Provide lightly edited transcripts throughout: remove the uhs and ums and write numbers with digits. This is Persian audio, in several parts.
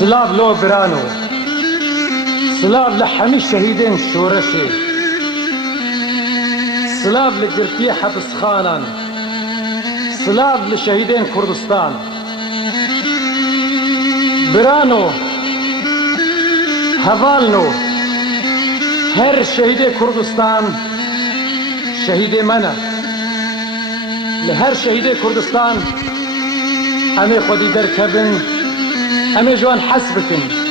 سلاف لو برانو، سلاف لحمي الشهيدين شورشي، سلاف لقرتي حبس خانان، سلاف لشهيدين كردستان. برانو هفالنو هر شهيد كردستان شهيد منا لهر شهيد كردستان همه خودی درکبن همه جوان حسبتن.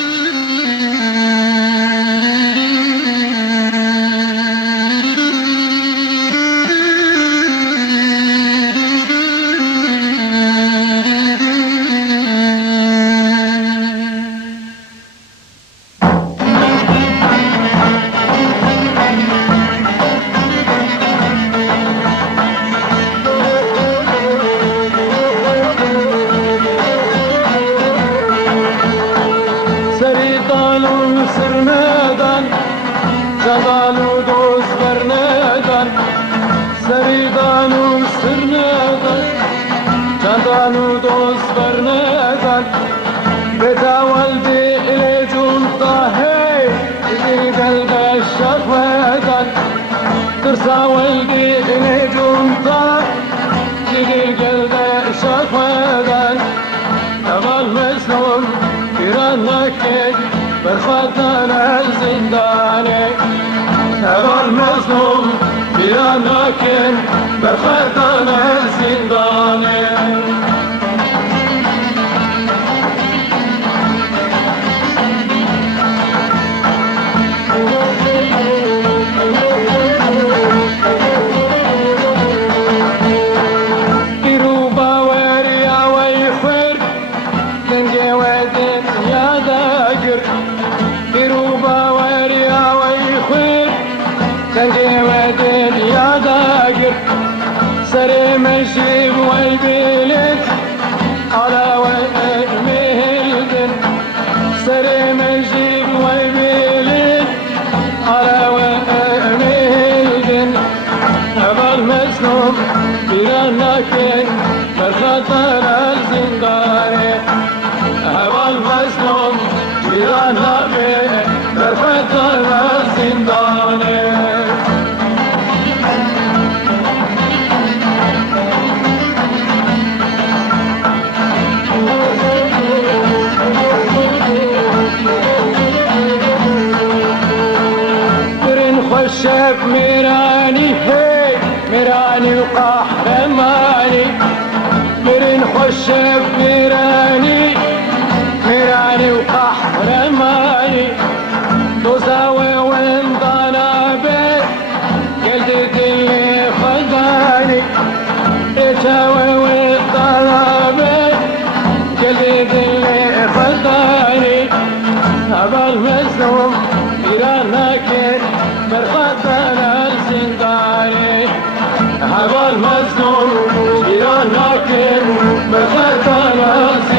Candanı dost vermeden Bedavaldi ile cunta hey Dil gelbe şakveden Kırsavaldi ile cunta Dil gelbe şakveden Eval meslum bir annake Berfatan el zindane Eval meslum bir annake Berfatan el zindane سري مشي والبلد على ومهلدن سري مشي والبلد على ومهلدن أبا المسلوب بيرانكن بالخطر الزنداني أبا المسلوب بيرانكن بالخطر الزنداني شاف ميراني هي ميراني وقهرماني مرن خشب ميراني ميراني وقهرماني تزاوي وانضانا بيت قلت اللي خداني اتاوي وانضانا بيت قلت اللي خداني أبا المسلوم ميرانك برخطنا الزنداني هوا المسنون شيران ناكر برخطنا الزنداني